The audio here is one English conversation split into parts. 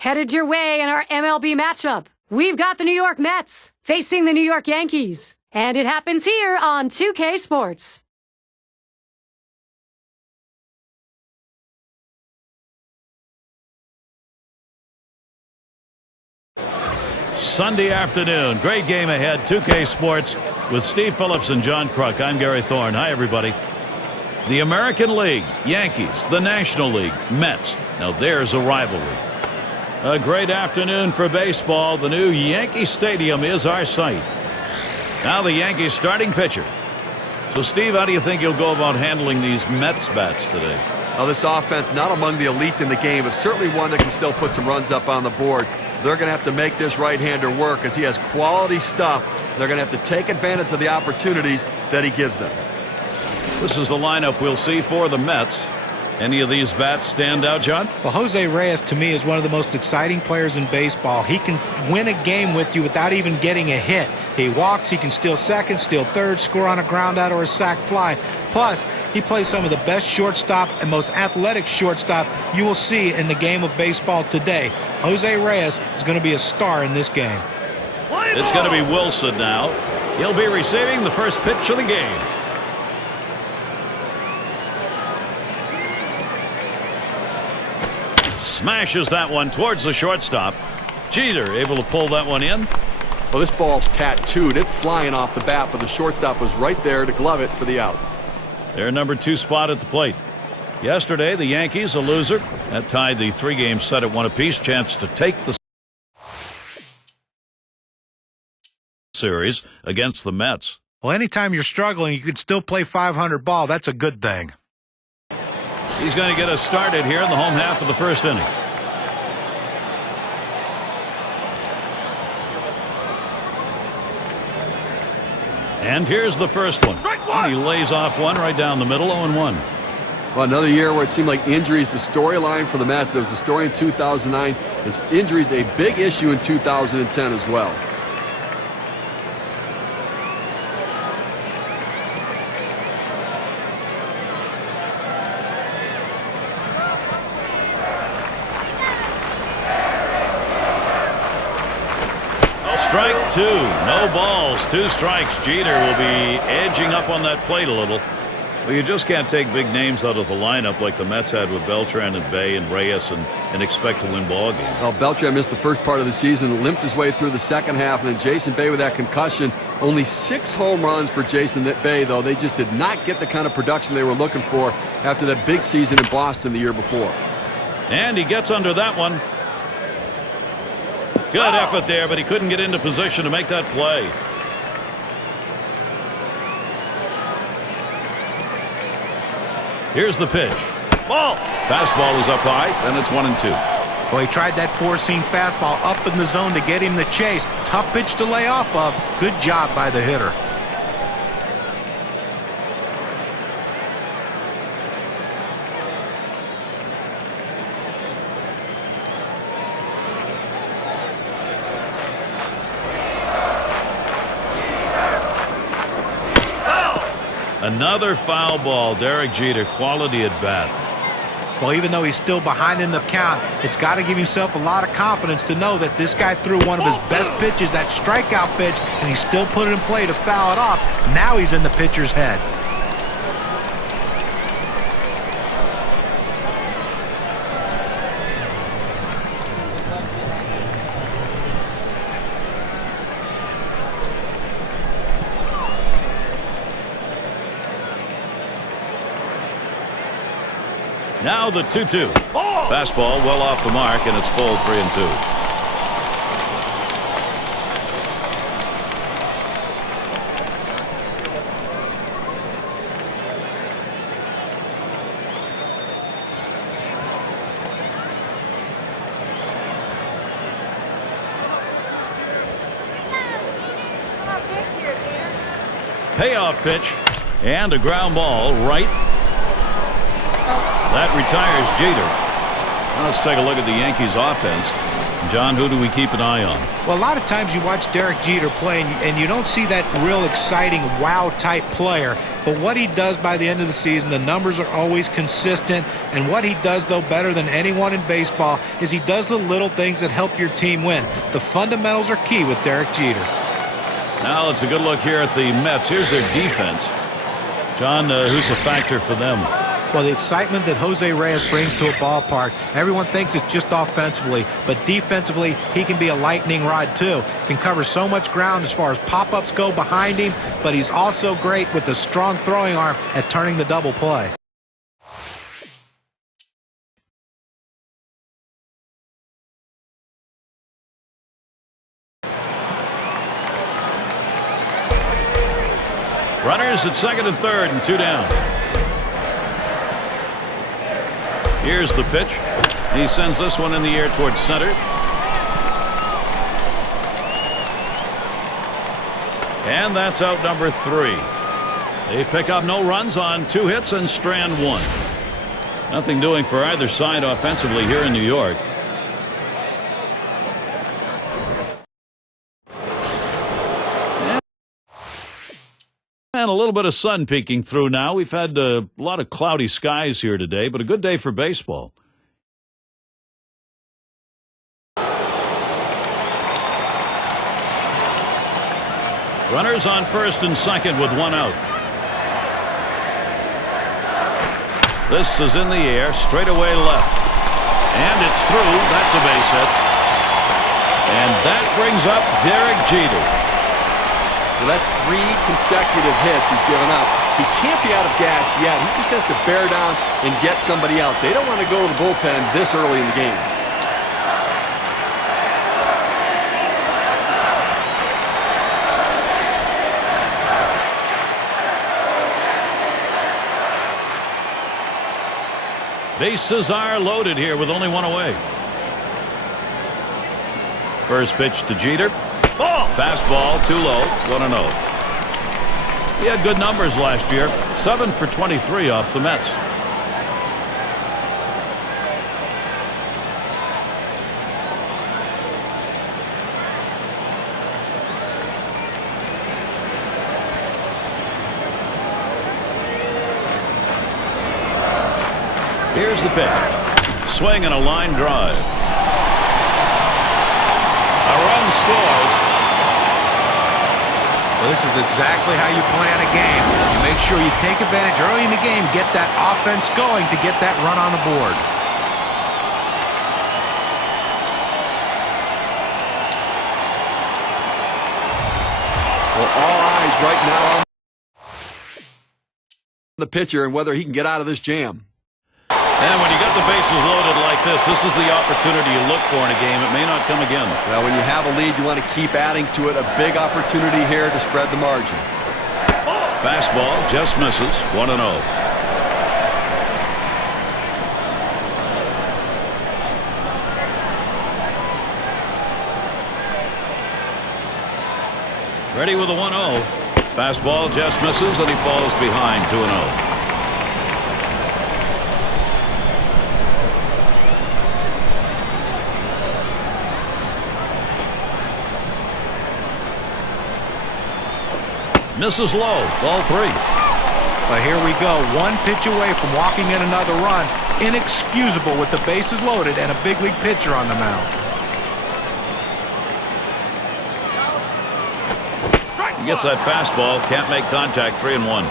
Headed your way in our MLB matchup. We've got the New York Mets facing the New York Yankees. And it happens here on 2K Sports. Sunday afternoon. Great game ahead. 2K Sports with Steve Phillips and John Kruk. I'm Gary Thorne. Hi, everybody. The American League, Yankees. The National League, Mets. Now there's a rivalry. A great afternoon for baseball. The new Yankee Stadium is our site. Now the Yankees starting pitcher. So, Steve, how do you think you'll go about handling these Mets bats today? Well, this offense, not among the elite in the game, but certainly one that can still put some runs up on the board. They're going to have to make this right-hander work as he has quality stuff. They're going to have to take advantage of the opportunities that he gives them. This is the lineup we'll see for the Mets. Any of these bats stand out, John? Well, Jose Reyes, to me, is one of the most exciting players in baseball. He can win a game with you without even getting a hit. He walks, he can steal second, steal third, score on a ground out or a sac fly. Plus, he plays some of the best shortstop and most athletic shortstop you will see in the game of baseball today. Jose Reyes is going to be a star in this game. It's going to be Wilson now. He'll be receiving the first pitch of the game. Smashes that one towards the shortstop. Jeter able to pull that one in. Well, this ball's tattooed. It's flying off the bat, but the shortstop was right there to glove it for the out. Their number 2 spot at the plate. Yesterday, the Yankees, a loser, that tied the 3-game set at 1 apiece. Chance to take the series against the Mets. Well, anytime you're struggling, you can still play 500 ball. That's a good thing. He's going to get us started here in the home half of the first inning. And here's the first one. He lays off one right down the middle, 0-1. Well, another year where it seemed like injuries, the storyline for the Mets. There was a story in 2009. This injuries a big issue in 2010 as well. Strike 2. No balls. 2 strikes. Jeter will be edging up on that plate a little. Well, you just can't take big names out of the lineup like the Mets had with Beltran and Bay and Reyes and expect to win ball games. Well, Beltran missed the first part of the season, limped his way through the second half, and then Jason Bay with that concussion. Only 6 home runs for Jason Bay, though. They just did not get the kind of production they were looking for after that big season in Boston the year before. And he gets under that one. Good effort there, but he couldn't get into position to make that play. Here's the pitch. Ball. Fastball is up high, then it's 1-2. Well, he tried that 4-seam fastball up in the zone to get him the chase. Tough pitch to lay off of. Good job by the hitter. Another foul ball. Derek Jeter, quality at bat. Well, even though he's still behind in the count, it's got to give himself a lot of confidence to know that this guy threw one of his best pitches, that strikeout pitch, and he still put it in play to foul it off. Now he's in the pitcher's head. Now the 2-2. Fastball well off the mark, and it's full 3-2. Payoff pitch and a ground ball right. That retires Jeter. Now let's take a look at the Yankees offense. John, who do we keep an eye on? Well, a lot of times you watch Derek Jeter play and you don't see that real exciting wow type player, but what he does by the end of the season, the numbers are always consistent, and what he does though better than anyone in baseball is he does the little things that help your team win. The fundamentals are key with Derek Jeter. Now it's a good look here at the Mets. Here's their defense. John, who's a factor for them? Well, the excitement that Jose Reyes brings to a ballpark, everyone thinks it's just offensively, but defensively, he can be a lightning rod too. Can cover so much ground as far as pop-ups go behind him, but he's also great with the strong throwing arm at turning the double play. Runners at second and third and 2 down. Here's the pitch. He sends this one in the air towards center. And that's out number 3. They pick up no runs on 2 hits and strand 1. Nothing doing for either side offensively here in New York. And a little bit of sun peeking through now. We've had a lot of cloudy skies here today, but a good day for baseball. Runners on first and second with 1 out. This is in the air, straight away left. And it's through. That's a base hit. And that brings up Derek Jeter. Well, that's 3 consecutive hits he's given up. He can't be out of gas yet. He just has to bear down and get somebody out. They don't want to go to the bullpen this early in the game. Bases are loaded here with only 1 away. First pitch to Jeter. Fastball too low. 1-0. He had good numbers last year. 7 for 23 off the Mets. Here's the pitch. Swing and a line drive. A run scores. Well, this is exactly how you plan a game. You make sure you take advantage early in the game, get that offense going to get that run on the board. Well, all eyes right now on the pitcher and whether he can get out of this jam. And when you got the bases loaded like this is the opportunity you look for in a game. It may not come again. Well, when you have a lead, you want to keep adding to it. A big opportunity here to spread the margin. Fastball just misses. 1-0. Ready with a 1-0. Fastball just misses, and he falls behind. 2-0. Misses low. Ball 3. But here we go. 1 pitch away from walking in another run. Inexcusable with the bases loaded and a big league pitcher on the mound. He gets that fastball. Can't make contact. 3-1.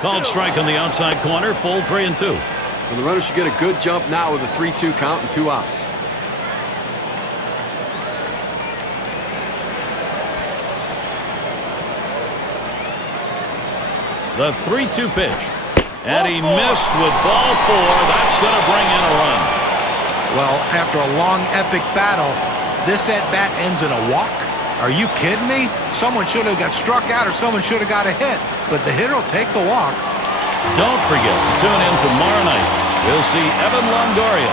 Called strike on the outside corner. Full 3-2. Well, the runner should get a good jump now with a 3-2 count and 2 outs. The 3-2 pitch. And he missed with ball 4. That's going to bring in a run. Well, after a long, epic battle, this at-bat ends in a walk. Are you kidding me? Someone should have got struck out or someone should have got a hit. But the hitter will take the walk. Don't forget to tune in tomorrow night. We'll see Evan Longoria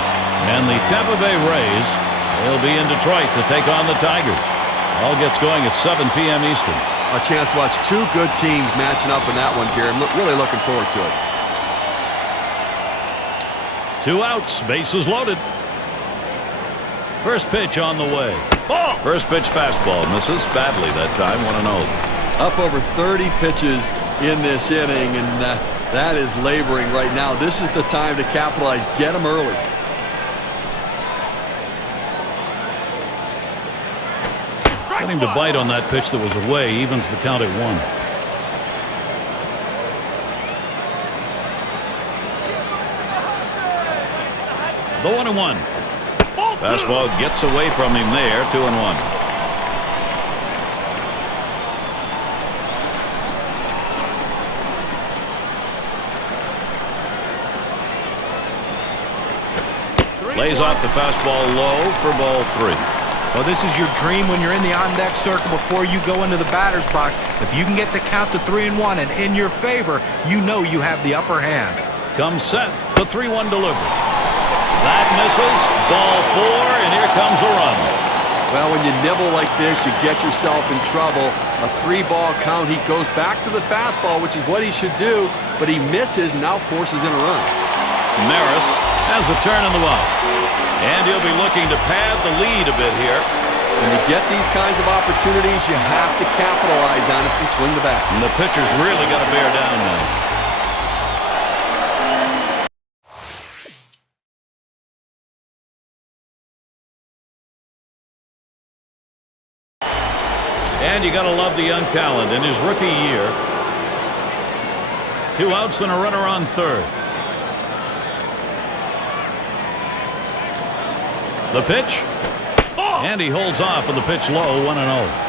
and the Tampa Bay Rays He'll be in Detroit to take on the Tigers. All gets going at 7 p.m. Eastern. A chance to watch two good teams matching up in that one, Gary. I'm really looking forward to it. 2 outs, bases loaded. First pitch on the way. First pitch fastball, misses badly that time, 1-0. Up over 30 pitches in this inning, and that is laboring right now. This is the time to capitalize. Get them early. Getting to bite on that pitch that was away evens the count at 1. The 1-1. Fastball gets away from him there. 2-1. Lays off the fastball low for ball 3. Well, this is your dream when you're in the on-deck circle before you go into the batter's box. If you can get the count to 3-1 and in your favor, you know you have the upper hand. Comes set. The 3-1 delivery. That misses. Ball 4, and here comes a run. Well, when you nibble like this, you get yourself in trouble. A 3-ball count. He goes back to the fastball, which is what he should do, but he misses and now forces in a run. Maris has a turn in the ball. And he'll be looking to pad the lead a bit here. When you get these kinds of opportunities, you have to capitalize on it if you swing the bat. And the pitcher's really got to bear down now. And you got to love the young talent in his rookie year. 2 outs and a runner on third. The pitch. And he holds off with the pitch low. 1-0.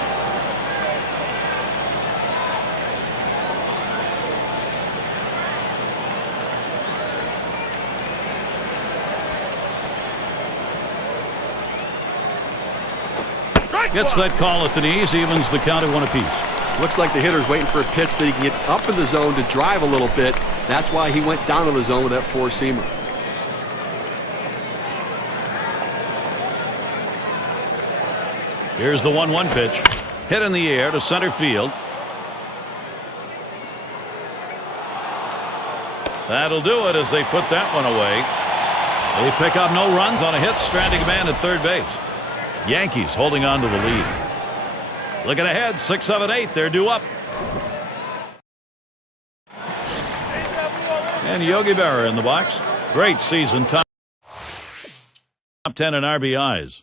Gets that call at the knees, evens the count at 1 apiece. Looks like the hitter's waiting for a pitch that he can get up in the zone to drive a little bit. That's why he went down to the zone with that 4-seamer. Here's the 1-1 pitch. Hit in the air to center field. That'll do it as they put that one away. They pick up no runs on a hit, stranding a man at third base. Yankees holding on to the lead. Looking ahead, 6, 7, 8. They're due up. And Yogi Berra in the box. Great season. Top 10 in RBIs.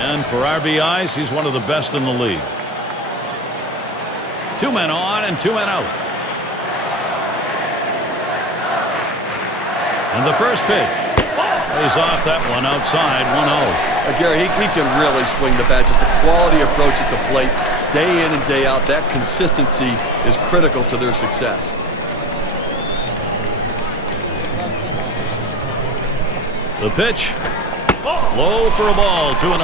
And for RBIs, he's one of the best in the league. 2 men on and 2 men out. And the first pitch. Lays off that one outside. 1-0. Gary, he can really swing the bat. Just a quality approach at the plate. Day in and day out. That consistency is critical to their success. The pitch. Low for a ball. 2-0.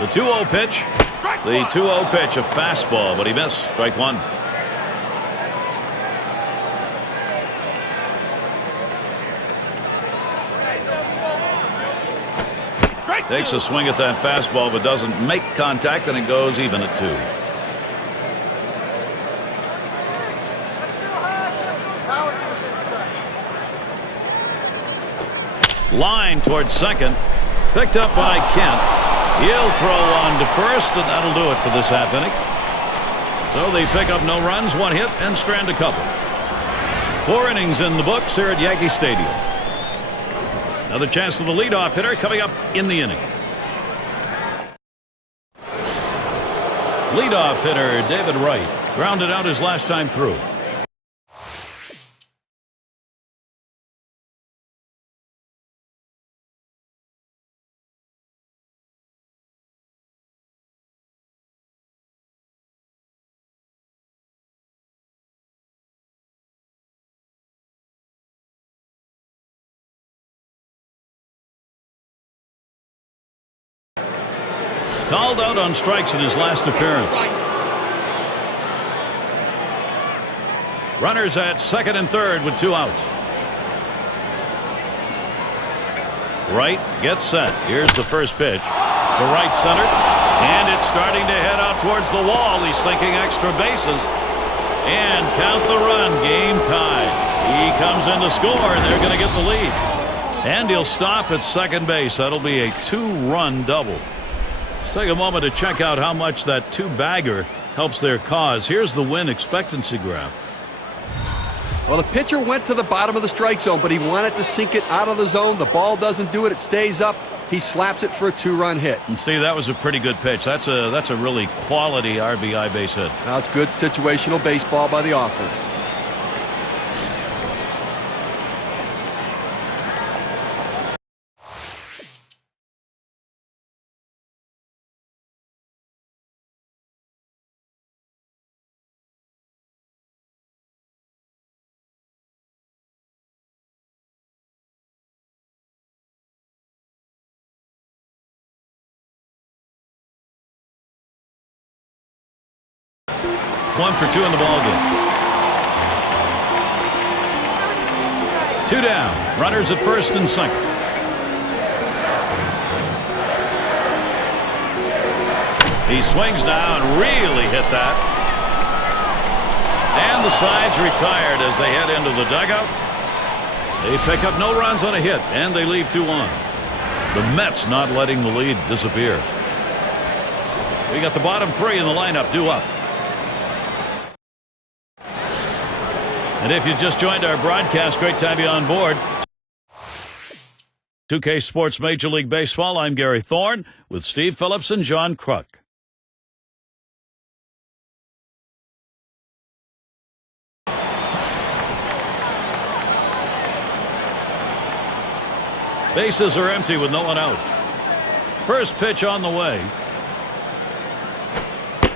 The 2-0 pitch. The 2-0 pitch, a fastball, but he missed. Strike 1. Takes a swing at that fastball, but doesn't make contact, and it goes even at 2. Line towards second. Picked up by Kent. He'll throw on to first, and that'll do it for this half inning. So they pick up no runs, 1 hit, and strand a couple. 4 innings in the books here at Yankee Stadium. Another chance for the leadoff hitter coming up in the inning. Leadoff hitter David Wright grounded out his last time through. Called out on strikes in his last appearance. Runners at second and third with 2 outs. Right, gets set. Here's the first pitch. To right center. And it's starting to head out towards the wall. He's thinking extra bases. And count the run. Game tied. He comes in to score, and they're going to get the lead. And he'll stop at second base. That'll be a 2-run double. Let's take a moment to check out how much that 2-bagger helps their cause. Here's the win expectancy graph. Well, the pitcher went to the bottom of the strike zone, but he wanted to sink it out of the zone. The ball doesn't do it. It stays up. He slaps it for a 2-run hit. And see, that was a pretty good pitch. That's a really quality RBI base hit. Now it's good situational baseball by the offense. One for 2 in the ballgame. 2 down. Runners at first and second. He swings now and really hit that. And the side's retired as they head into the dugout. They pick up no runs on a hit, and they leave 2 on. The Mets not letting the lead disappear. We got the bottom 3 in the lineup due up. And if you just joined our broadcast, great to have you on board. 2K Sports Major League Baseball, I'm Gary Thorne with Steve Phillips and John Kruk. Bases are empty with no one out. First pitch on the way.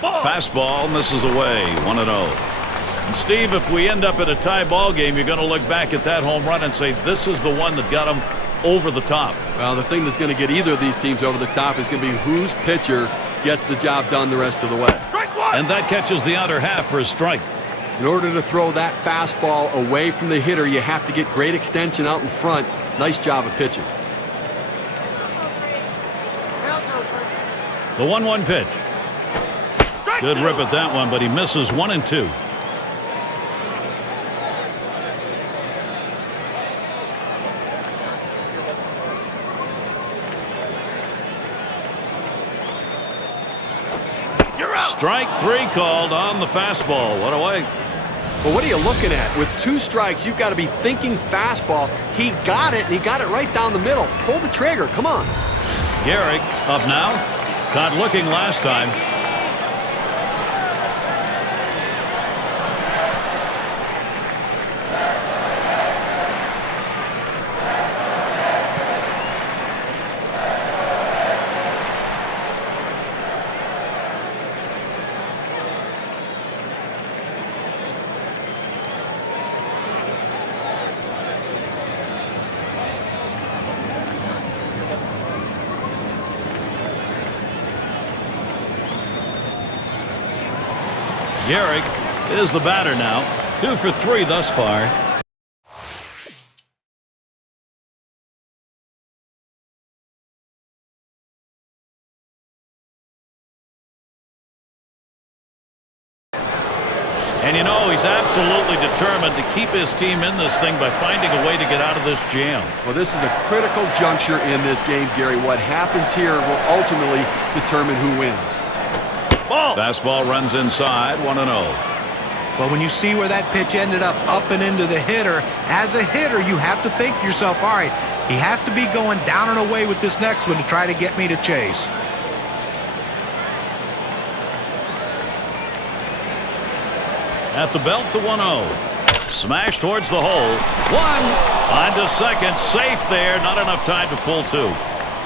Fastball misses away, 1-0. And Steve, if we end up at a tie ball game, you're going to look back at that home run and say this is the one that got him over the top. Well, the thing that's going to get either of these teams over the top is going to be whose pitcher gets the job done the rest of the way. And that catches the outer half for a strike. In order to throw that fastball away from the hitter, you have to get great extension out in front. Nice job of pitching. The 1-1 pitch. Good rip at that one, but he misses 1 and 2. Strike 3 called on the fastball. What a way. Well, what are you looking at? With 2 strikes, you've got to be thinking fastball. He got it, and he got it right down the middle. Pull the trigger. Come on. Gehrig up now. Caught looking last time. Gehrig is the batter now. 2 for 3 thus far. And you know, he's absolutely determined to keep his team in this thing by finding a way to get out of this jam. Well, this is a critical juncture in this game, Gary. What happens here will ultimately determine who wins. Ball. Fastball runs inside, 1-0. Well, when you see where that pitch ended up and into the hitter, as a hitter, you have to think to yourself, all right, he has to be going down and away with this next one to try to get me to chase. At the belt, the 1-0. Smash towards the hole. 1 on to second. Safe there. Not enough time to pull 2.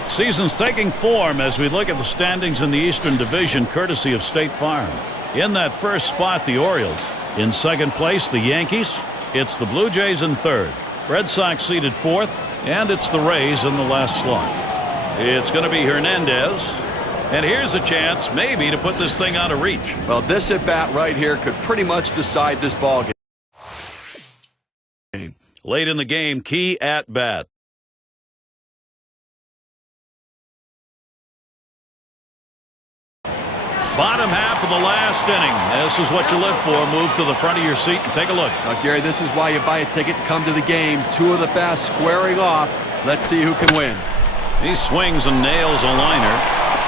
Season's taking form as we look at the standings in the Eastern Division, courtesy of State Farm. In that first spot, the Orioles. In second place, the Yankees. It's the Blue Jays in third. Red Sox seated 4th. And it's the Rays in the last slot. It's going to be Hernandez. And here's a chance maybe to put this thing out of reach. Well, this at bat right here could pretty much decide this ball game. Late in the game, key at bat. Bottom half of the last inning. This is what you live for. Move to the front of your seat and take a look. Now, Gary, this is why you buy a ticket and come to the game. Two of the best squaring off. Let's see who can win. He swings and nails a liner,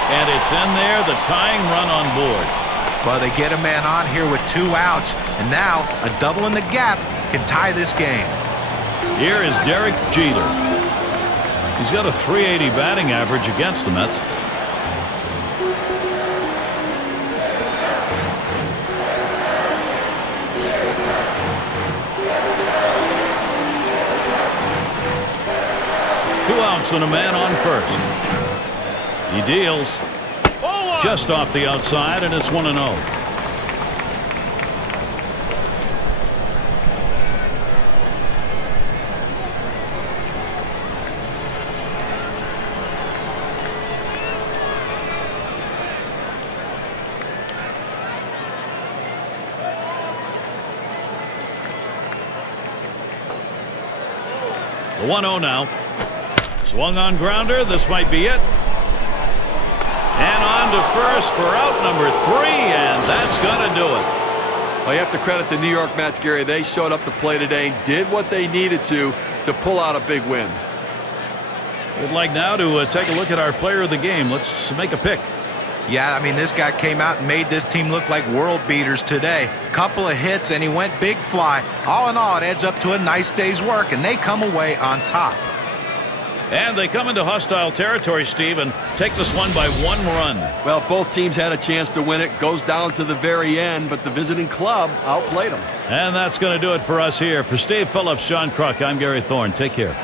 and it's in there, the tying run on board. Well, they get a man on here with 2 outs, and now a double in the gap can tie this game. Here is Derek Jeter. He's got a .380 batting average against the Mets. Two outs and a man on first. He deals just off the outside, and it's 1-0. The 1-0 now. Swung on grounder. This might be it. And on to first for out number 3, and that's going to do it. Well, you have to credit the New York Mets, Gary. They showed up to play today, did what they needed to pull out a big win. We'd like now to take a look at our player of the game. Let's make a pick. Yeah, I mean, this guy came out and made this team look like world beaters today. Couple of hits, and he went big fly. All in all, it adds up to a nice day's work, and they come away on top. And they come into hostile territory, Steve, and take this one by 1 run. Well, both teams had a chance to win it. Goes down to the very end, but the visiting club outplayed them. And that's going to do it for us here. For Steve Phillips, John Kruk, I'm Gary Thorne. Take care.